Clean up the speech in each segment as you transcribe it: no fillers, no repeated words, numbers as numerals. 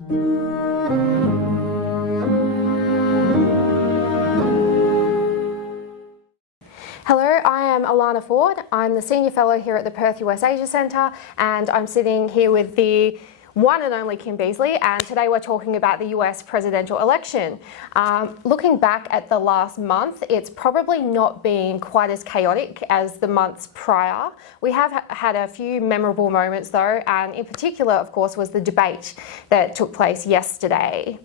Hello, I am Alana Ford. I'm the Senior Fellow here at the Perth USAsia Centre, and I'm sitting here with the one and only Kim Beazley, and today we're talking about the US presidential election. Looking back at the last month, it's probably not been quite as chaotic as the months prior. We have had a few memorable moments though, and in particular, of course, was the debate that took place yesterday.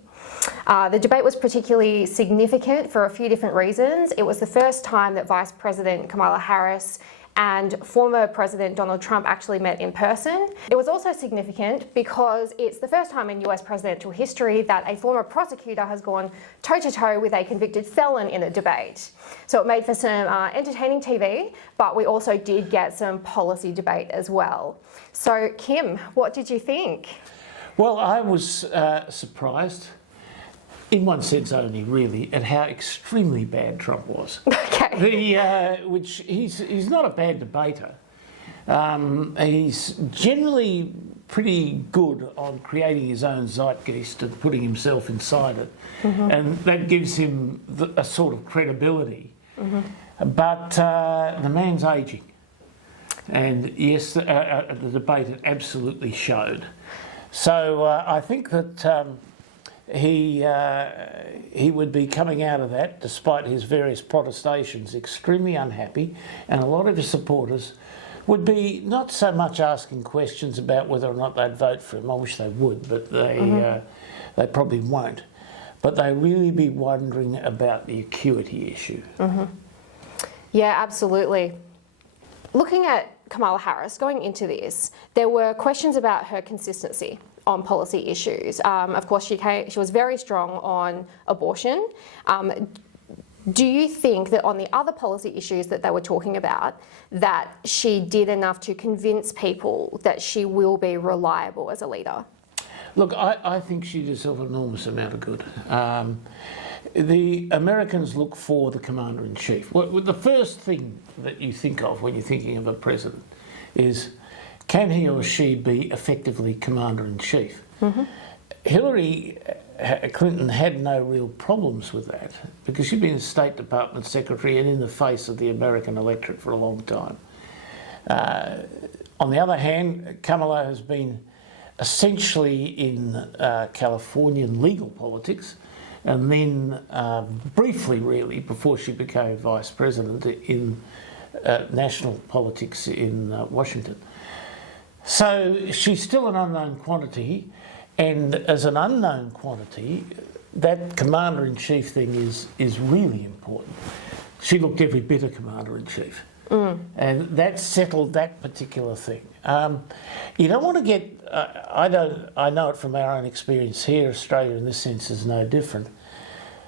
The debate was particularly significant for a few different reasons. It was the first time that Vice President Kamala Harris and former President Donald Trump actually met in person. It was also significant because it's the first time in US presidential history that a former prosecutor has gone toe-to-toe with a convicted felon in a debate. So it made for some entertaining TV, but we also did get some policy debate as well. So Kim, what did you think? Well, I was surprised, in one sense only, really, at how extremely bad Trump was. Okay. Which he's not a bad debater. He's generally pretty good on creating his own zeitgeist and putting himself inside it, and that gives him a sort of credibility. But the man's ageing, and yes, the debate it absolutely showed. So I think that he would be coming out of that, despite his various protestations, extremely unhappy, and a lot of his supporters would be not so much asking questions about whether or not they'd vote for him. I wish they would, but they probably won't. But they really be wondering about the acuity issue. Yeah, absolutely. Looking at Kamala Harris, going into this, there were questions about her consistency on policy issues. Of course, she was very strong on abortion. Do you think that on the other policy issues that they were talking about, that she did enough to convince people that she will be reliable as a leader? Look, I think she did herself an enormous amount of good. The Americans look for the Commander-in-Chief. Well, the first thing that you think of when you're thinking of a president is, can he or she be effectively Commander-in-Chief? Hillary Clinton had no real problems with that because she'd been State Department Secretary and in the face of the American electorate for a long time. On the other hand, Kamala has been essentially in Californian legal politics, and then briefly, really, before she became Vice President, in national politics in Washington. So she's still an unknown quantity, and as an unknown quantity, that Commander-in-Chief thing is really important. She looked every bit a Commander-in-Chief, and that settled that particular thing. You don't want to get, I know it from our own experience here. Australia in this sense is no different.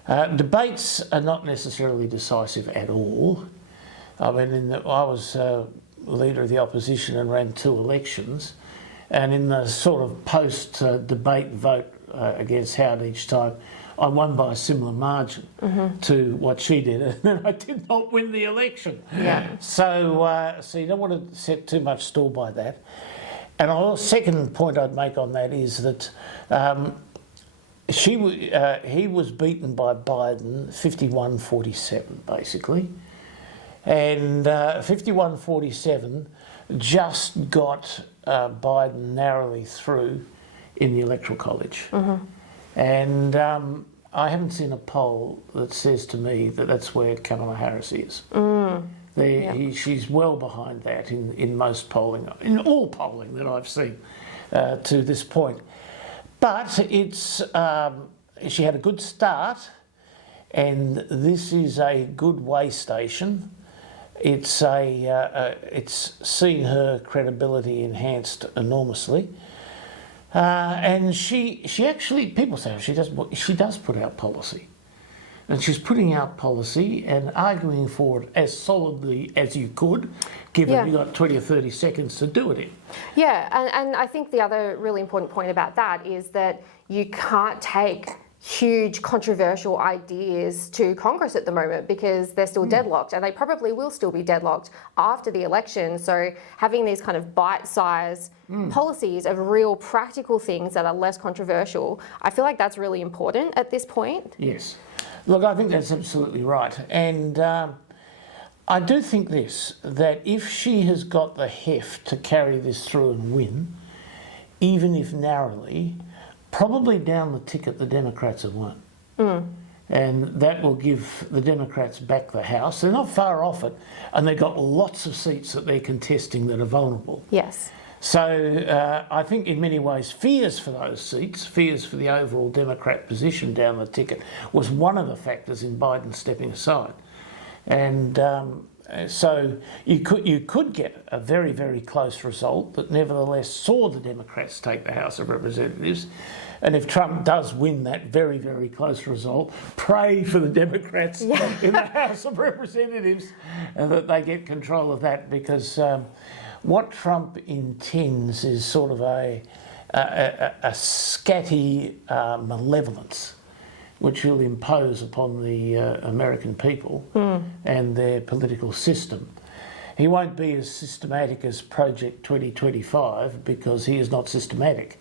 Debates are not necessarily decisive at all. I mean, I was leader of the opposition and ran 2 elections, and in the sort of post-debate vote against Howard each time, I won by a similar margin to what she did, and then I did not win the election. So you don't want to set too much store by that. And the second point I'd make on that is that he was beaten by Biden 51-47, basically. And 51-47 just got Biden narrowly through in the Electoral College. And I haven't seen a poll that says to me that that's where Kamala Harris is. She's well behind that in most polling, in all polling that I've seen to this point. But it's she had a good start, and this is a good way station. It's seen her credibility enhanced enormously, and she actually, people say she does put out policy, and she's putting out policy and arguing for it as solidly as you could, given you've got 20 or 30 seconds to do it in. Yeah, and I think the other really important point about that is that you can't take huge controversial ideas to Congress at the moment because they're still deadlocked, and they probably will still be deadlocked after the election. So having these kind of bite-sized policies of real practical things that are less controversial, I feel like that's really important at this point. Yes. Look, I think that's absolutely right. And I do think that if she has got the heft to carry this through and win, even if narrowly, probably down the ticket the Democrats have won. And that will give the Democrats back the House. They're not far off it, and they've got lots of seats that they're contesting that are vulnerable. Yes. So I think in many ways fears for those seats, fears for the overall Democrat position down the ticket was one of the factors in Biden stepping aside. And so you could get a very, very close result that nevertheless saw the Democrats take the House of Representatives. And if Trump does win that very, very close result, pray for the Democrats in the House of Representatives that they get control of that, because what Trump intends is sort of a scatty malevolence which he'll impose upon the American people and their political system. He won't be as systematic as Project 2025 because he is not systematic.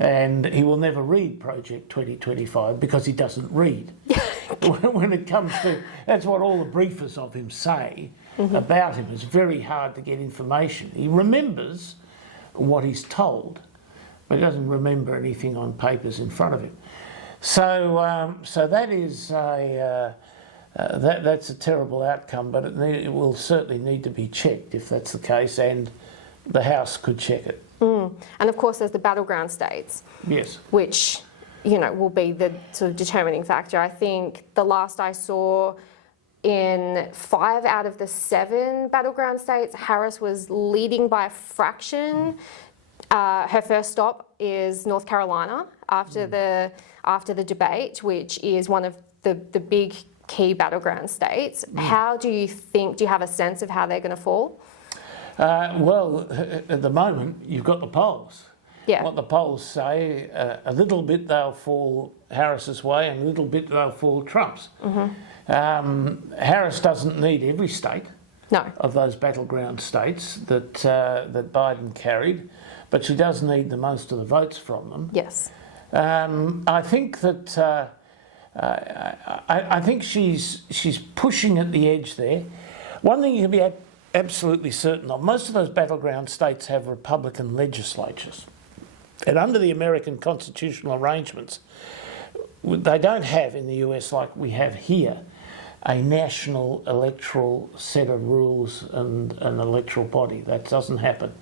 And he will never read Project 2025 because he doesn't read. When it comes to, that's what all the briefers of him say about him. It's very hard to get information. He remembers what he's told, but he doesn't remember anything on papers in front of him. So, so that is that's a terrible outcome, but it will certainly need to be checked if that's the case, and the House could check it. And of course, there's the battleground states. Yes. Which, you know, will be the sort of determining factor. I think the last I saw, in 5 out of the 7 battleground states, Harris was leading by a fraction. Her first stop is North Carolina after the debate, which is one of the big key battleground states. How do you think? Do you have a sense of how they're going to fall? Well, at the moment, you've got the polls. Yeah. What the polls say, a little bit they'll fall Harris's way and a little bit they'll fall Trump's. Harris doesn't need every state of those battleground states that Biden carried, but she does need the most of the votes from them. Yes. I think that I think she's pushing at the edge there. One thing you can be absolutely certain of, most of those battleground states have Republican legislatures. And under the American constitutional arrangements, they don't have in the US, like we have here, a national electoral set of rules and an electoral body. That doesn't happen.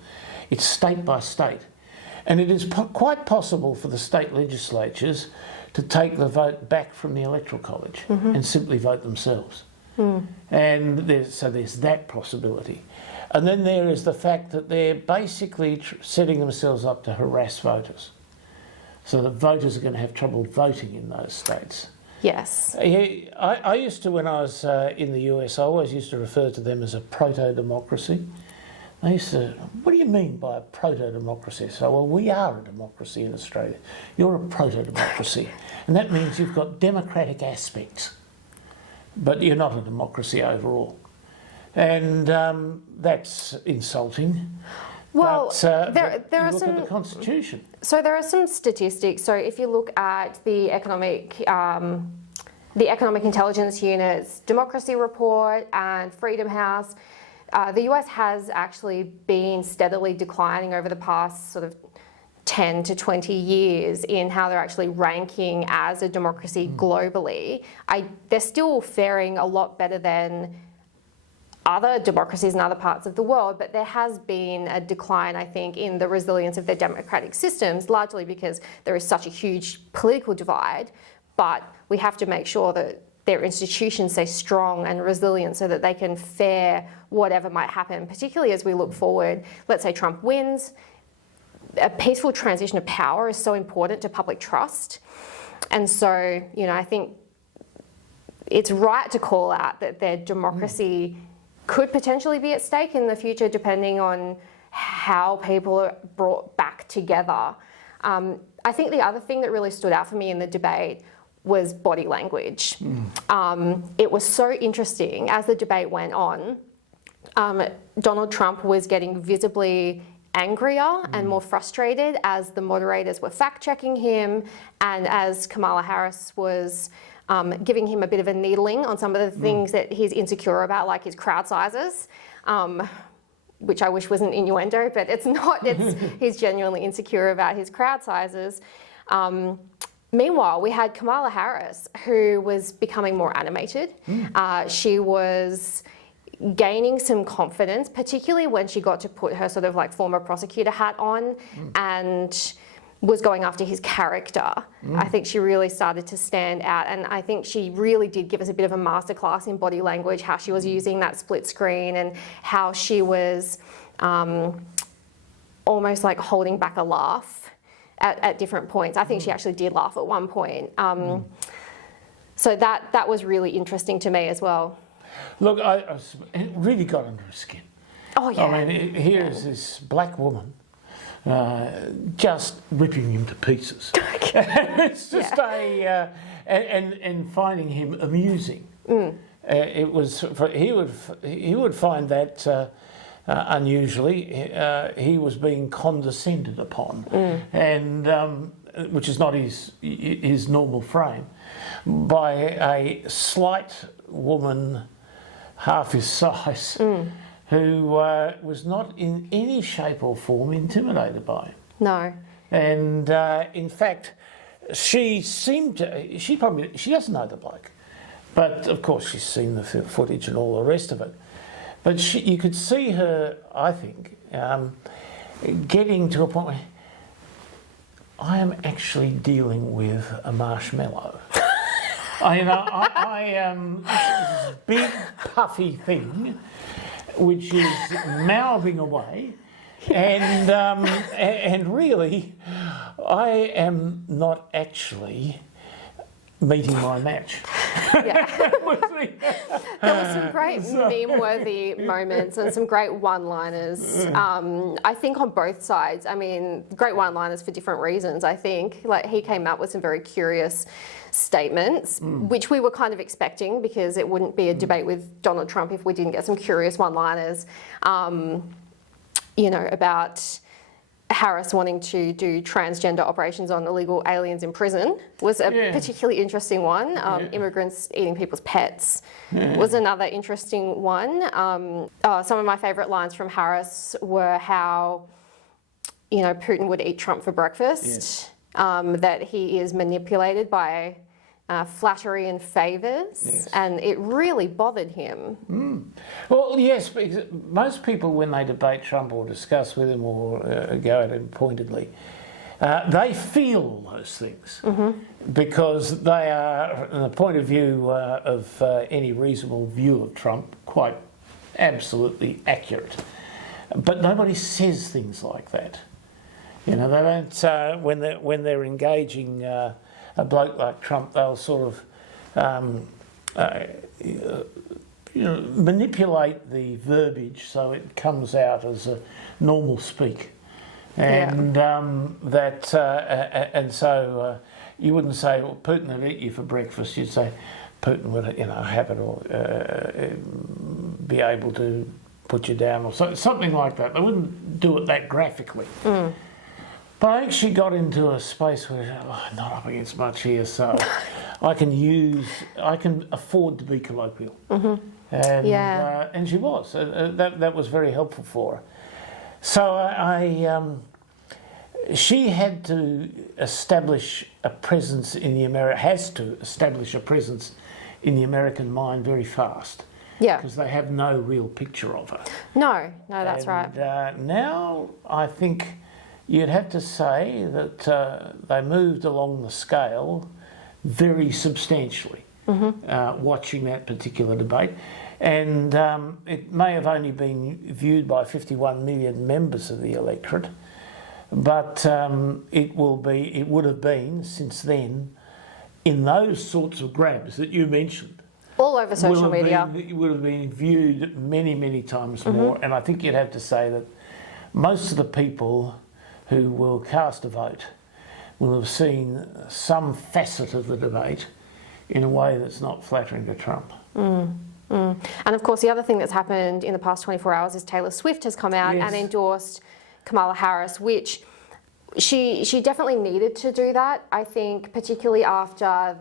It's state by state. And it is quite possible for the state legislatures to take the vote back from the Electoral College and simply vote themselves. And there's that possibility. And then there is the fact that they're basically setting themselves up to harass voters. So that voters are going to have trouble voting in those states. Yes. I used to, when I was in the US, I always used to refer to them as a proto-democracy. They used to, what do you mean by a proto-democracy? So, well, we are a democracy in Australia. You're a proto-democracy. And that means you've got democratic aspects, but you're not a democracy overall. And that's insulting. Well, but, there are look some. at the Constitution. So there are some statistics. So if you look at the Economic Intelligence Unit's Democracy Report and Freedom House, the US has actually been steadily declining over the past sort of 10 to 20 years in how they're actually ranking as a democracy globally. They're still faring a lot better than other democracies in other parts of the world, but there has been a decline, I think, in the resilience of their democratic systems, largely because there is such a huge political divide. But we have to make sure that their institutions stay strong and resilient so that they can fare whatever might happen, particularly as we look forward. Let's say Trump wins. A peaceful transition of power is so important to public trust. And so, you know, I think it's right to call out that their democracy could potentially be at stake in the future, depending on how people are brought back together. I think the other thing that really stood out for me in the debate was body language. It was so interesting as the debate went on. Donald Trump was getting visibly angrier and more frustrated as the moderators were fact-checking him, and as Kamala Harris was giving him a bit of a needling on some of the things that he's insecure about, like his crowd sizes, which I wish was an innuendo, but it's not. He's genuinely insecure about his crowd sizes. Meanwhile, we had Kamala Harris, who was becoming more animated. She was gaining some confidence, particularly when she got to put her sort of like former prosecutor hat on and was going after his character. I think she really started to stand out, and I think she really did give us a bit of a masterclass in body language, how she was using that split screen and how she was almost like holding back a laugh at different points. I think she actually did laugh at one point. So that was really interesting to me as well. Look, it really got under her skin. Oh, yeah. I mean, here's this black woman just ripping him to pieces. It's just and finding him amusing. It was he would find that unusually he was being condescended upon, and which is not his normal frame, by a slight woman half his size, who was not in any shape or form intimidated by him. No. And in fact, she doesn't know the bloke, but of course she's seen the footage and all the rest of it. But you could see her, I think, getting to a point where I am actually dealing with a marshmallow. I this big puffy thing, which is mouthing away, and really, I am not actually meeting my match. Yeah. There were some great meme-worthy moments and some great one-liners. I think on both sides. I mean, great one-liners for different reasons. I think like he came up with some very curious statements, which we were kind of expecting, because it wouldn't be a debate with Donald Trump if we didn't get some curious one-liners. About Harris wanting to do transgender operations on illegal aliens in prison was a particularly interesting one. Immigrants eating people's pets was another interesting one. Some of my favourite lines from Harris were how, Putin would eat Trump for breakfast, that he is manipulated by flattery and favours, and it really bothered him. Well, yes, because most people, when they debate Trump or discuss with him or go at him pointedly, they feel those things because they are, from the point of view of any reasonable view of Trump, quite absolutely accurate. But nobody says things like that. They don't, when they're engaging a bloke like Trump, they'll sort of manipulate the verbiage so it comes out as a normal speak, and so you wouldn't say, well, Putin would eat you for breakfast. You'd say Putin would have it or be able to put you down or something like that. They wouldn't do it that graphically. But I actually got into a space where I'm not up against much here, so I can afford to be colloquial. And she was. That was very helpful for her. So she had to establish a presence in has to establish a presence in the American mind very fast. Yeah. Because they have no real picture of her. No, that's right. Now I think you'd have to say that they moved along the scale very substantially, watching that particular debate. And it may have only been viewed by 51 million members of the electorate, but it would have been, since then, in those sorts of grabs that you mentioned. All over social media. It would have been viewed many, many times more. And I think you'd have to say that most of the people who will cast a vote will have seen some facet of the debate in a way that's not flattering to Trump. And of course, the other thing that's happened in the past 24 hours is Taylor Swift has come out and endorsed Kamala Harris, which she definitely needed to do that. I think particularly after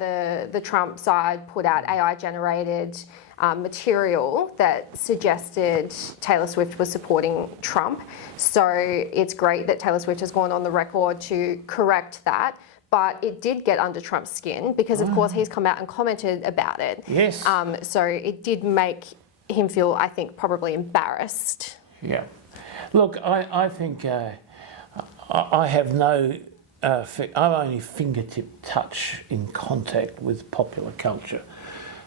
the Trump side put out AI-generated material that suggested Taylor Swift was supporting Trump. So it's great that Taylor Swift has gone on the record to correct that. But it did get under Trump's skin because, of course, he's come out and commented about it. Yes. So it did make him feel, I think, probably embarrassed. Yeah. Look, I think I have no... I'm only fingertip touch in contact with popular culture.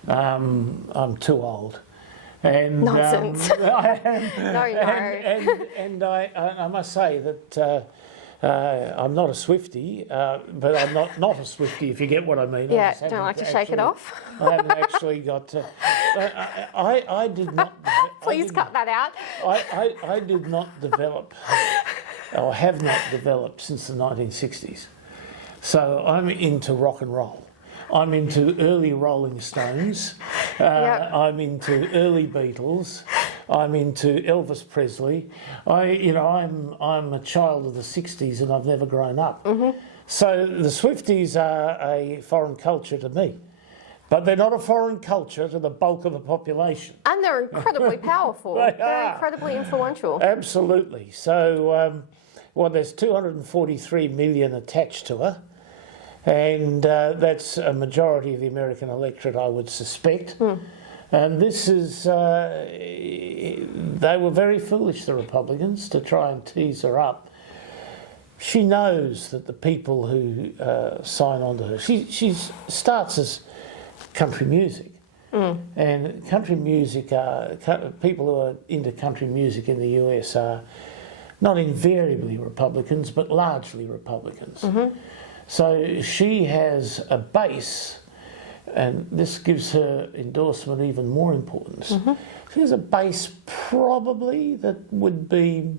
I'm too old. And, Nonsense. I am, No. And I must say that... I'm not a Swiftie, but I'm not a Swiftie, if you get what I mean. Yeah, don't like to shake it off. I haven't actually got to... I did not... Please cut that out. I did not develop, or have not developed since the 1960s. So I'm into rock and roll. I'm into early Rolling Stones. I'm into early Beatles. I'm into Elvis Presley. I'm a child of the 60s and I've never grown up. So the Swifties are a foreign culture to me. But they're not a foreign culture to the bulk of the population. And they're incredibly powerful. They're incredibly influential. Absolutely. So, there's 243 million attached to her. And that's a majority of the American electorate, I would suspect. And this is, they were very foolish, the Republicans, to try and tease her up. She knows that the people who sign on to her, she starts as country music. And country music, people who are into country music in the US are not invariably Republicans, but largely Republicans. So she has a base, and this gives her endorsement even more importance. She has a base probably that would be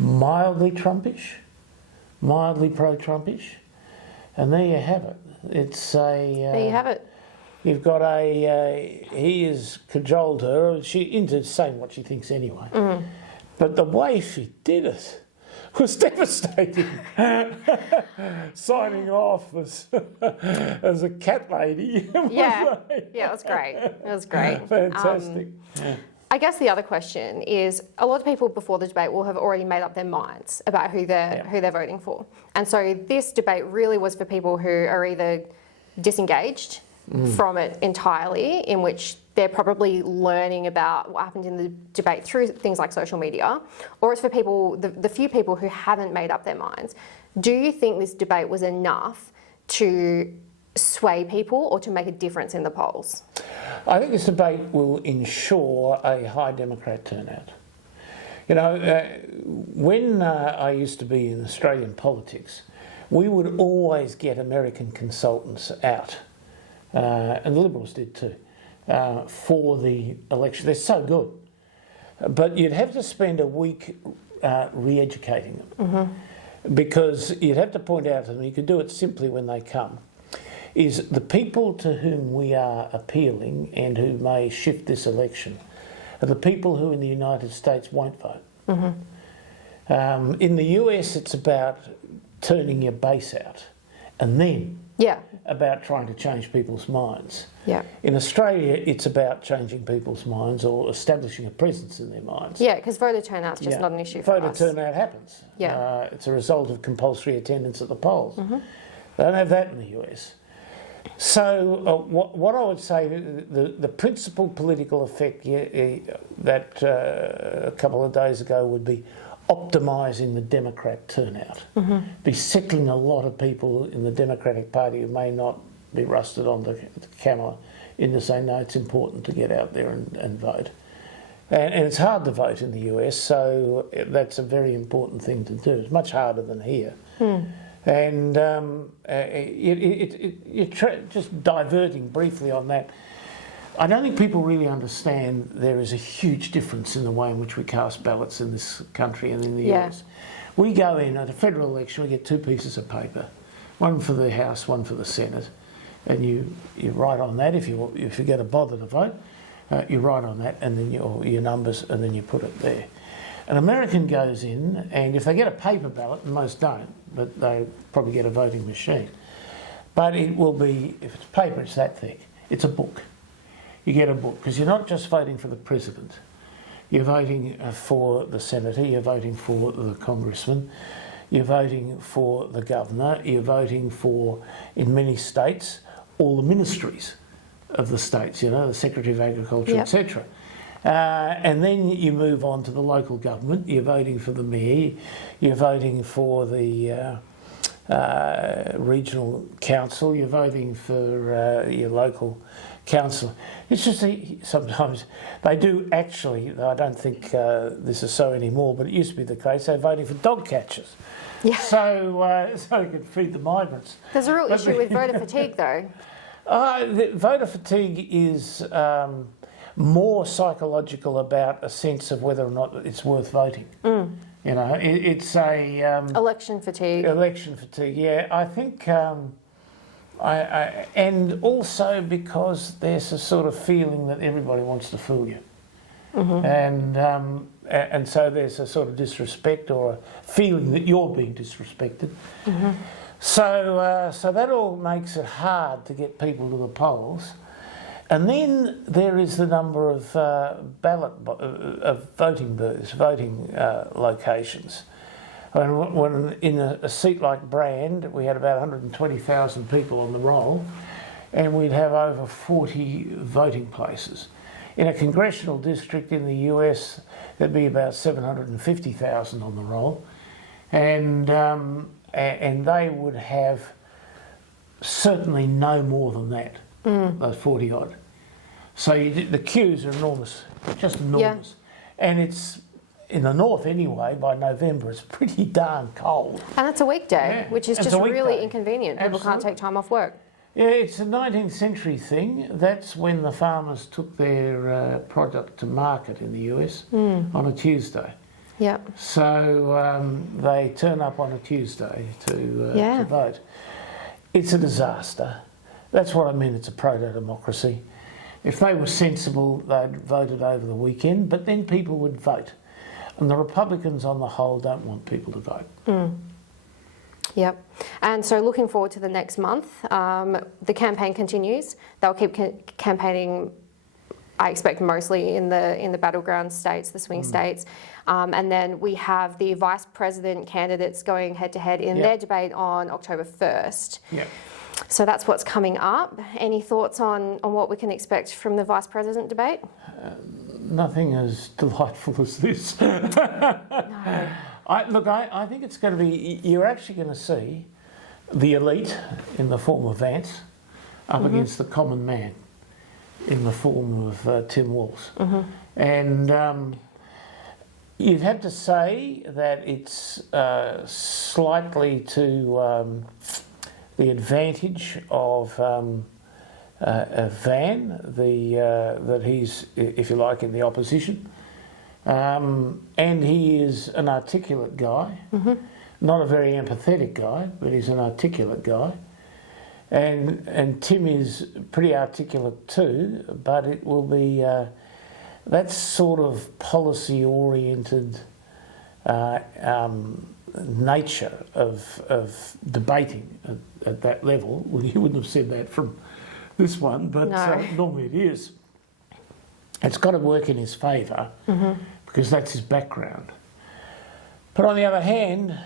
mildly Trumpish, mildly pro-Trumpish, and there you have it. It's a... there you have it. You've got he has cajoled her, she into saying what she thinks anyway. But the way she did it was devastating. Signing off as a cat lady. Yeah, it was great. It was great. Fantastic. I guess the other question is, a lot of people before the debate will have already made up their minds about who they're voting for. And so this debate really was for people who are either disengaged from it entirely, in which they're probably learning about what happened in the debate through things like social media, or it's for people, the few people who haven't made up their minds. Do you think this debate was enough to sway people or to make a difference in the polls? I think this debate will ensure a high Democrat turnout. You know, when I used to be in Australian politics, we would always get American consultants out, and the Liberals did too, for the election. They're so good. But you'd have to spend a week re-educating them, because you'd have to point out to them, you could do it simply when they come, is the people to whom we are appealing and who may shift this election are the people who in the United States won't vote. In the US, it's about turning your base out, and then about trying to change people's minds. In Australia, it's about changing people's minds or establishing a presence in their minds. Because voter turnout's just not an issue for us. Voter turnout happens. It's a result of compulsory attendance at the polls. They don't have that in the US. So what I would say, the principal political effect that a couple of days ago would be optimising the Democrat turnout, be settling a lot of people in the Democratic Party who may not be rusted on to Kamala into saying, no, it's important to get out there and vote. And it's hard to vote in the US, so that's a very important thing to do. It's much harder than here. And just diverting briefly on that, I don't think people really understand there is a huge difference in the way in which we cast ballots in this country and in the US. We go in at a federal election, we get two pieces of paper. one for the House, one for the Senate, and you write on that. If you're going to bother to vote, you write on that, and then your numbers, and then you put it there. An American goes in, and if they get a paper ballot, and most don't, but they probably get a voting machine. But it will be, if it's paper, it's that thick. It's a book. You get a book, because you're not just voting for the president. You're voting for the senator, you're voting for the congressman, you're voting for the governor, you're voting for, in many states, all the ministries of the states, the Secretary of Agriculture, yep. etc. And then you move on to the local government, you're voting for the mayor, you're voting for the regional council, you're voting for your local council. It's just sometimes they do actually, I don't think this is so anymore, but it used to be the case, they're voting for dog catchers. Yeah. So they could feed the migrants. There's a real issue with voter fatigue though. The voter fatigue is more psychological about a sense of whether or not it's worth voting. It's a... election fatigue. Election fatigue, yeah. I think... and also because there's a sort of feeling that everybody wants to fool you. And so there's a sort of disrespect or a feeling that you're being disrespected. So that all makes it hard to get people to the polls. And then there is the number of voting booths, voting locations. I mean, when in a seat like Brand, we had about 120,000 people on the roll, and we'd have over 40 voting places. In a congressional district in the US, there'd be about 750,000 on the roll, and they would have certainly no more than that, those 40 odd. So the queues are enormous, just enormous, and it's. In the north anyway, by November, it's pretty darn cold. And it's a weekday, which is just really inconvenient. People Absolutely. can't take time off work. Yeah, it's a 19th century thing. That's when the farmers took their product to market in the US on a Tuesday. Yep. So they turn up on a Tuesday to vote. It's a disaster. That's what I mean, it's a proto-democracy. If they were sensible, they'd vote it over the weekend, but then people would vote. And the Republicans on the whole don't want people to vote. Yep. And so looking forward to the next month, the campaign continues. They'll keep campaigning, I expect, mostly in the battleground states, the swing states. And then we have the vice president candidates going head to head in their debate on October 1st. Yep. So that's what's coming up. Any thoughts on what we can expect from the vice president debate? Nothing as delightful as this. No. I think it's going to be, you're actually going to see the elite in the form of Vance up against the common man in the form of Tim Walz. And you'd have to say that it's slightly to the advantage of Van, that he's, if you like, in the opposition. And he is an articulate guy, not a very empathetic guy, but he's an articulate guy. And Tim is pretty articulate too, but it will be that sort of policy-oriented nature of debating at that level. Well, you wouldn't have said that from this one, but normally it is. It's got to work in his favour because that's his background. But on the other hand,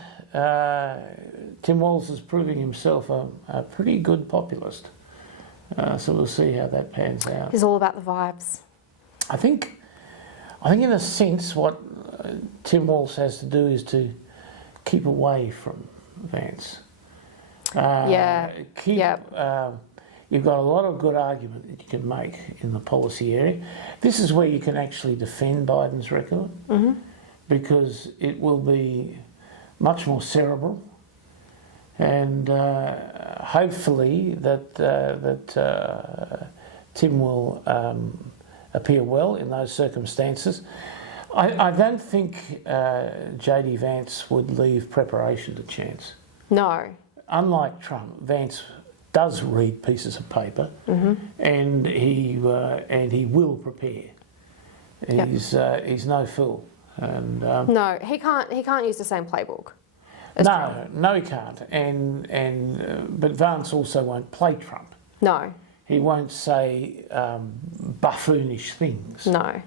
Tim Walz is proving himself a pretty good populist. So we'll see how that pans out. It's all about the vibes. I think in a sense what Tim Walz has to do is to keep away from Vance. You've got a lot of good argument that you can make in the policy area. This is where you can actually defend Biden's record because it will be much more cerebral, and hopefully that Tim will appear well in those circumstances. I don't think JD Vance would leave preparation to chance. No. unlike Trump, Vance does read pieces of paper, and he will prepare. He's no fool, and No, he can't use the same playbook. no, he can't. But Vance also won't play Trump. No. He won't say buffoonish things. No.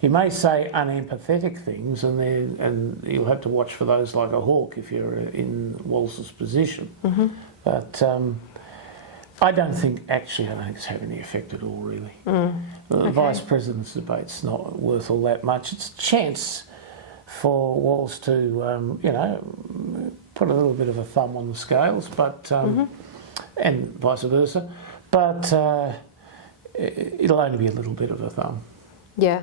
He may say unempathetic things, and you'll have to watch for those like a hawk if you're in Walz's position. But I don't think it's having any effect at all, really. The Vice President's debate's not worth all that much. It's a chance for Walz to, put a little bit of a thumb on the scales, but and vice versa. But it'll only be a little bit of a thumb. Yeah.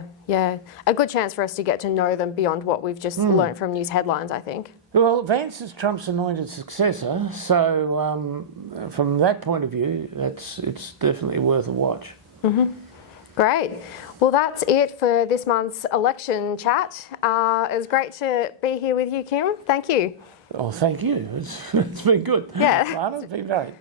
A good chance for us to get to know them beyond what we've just learnt from news headlines, I think. Well, Vance is Trump's anointed successor, so from that point of view, it's definitely worth a watch. Great. Well, that's it for this month's election chat. It was great to be here with you, Kim. Thank you. Oh, thank you. It's been good. Yeah. Alana, it's been great.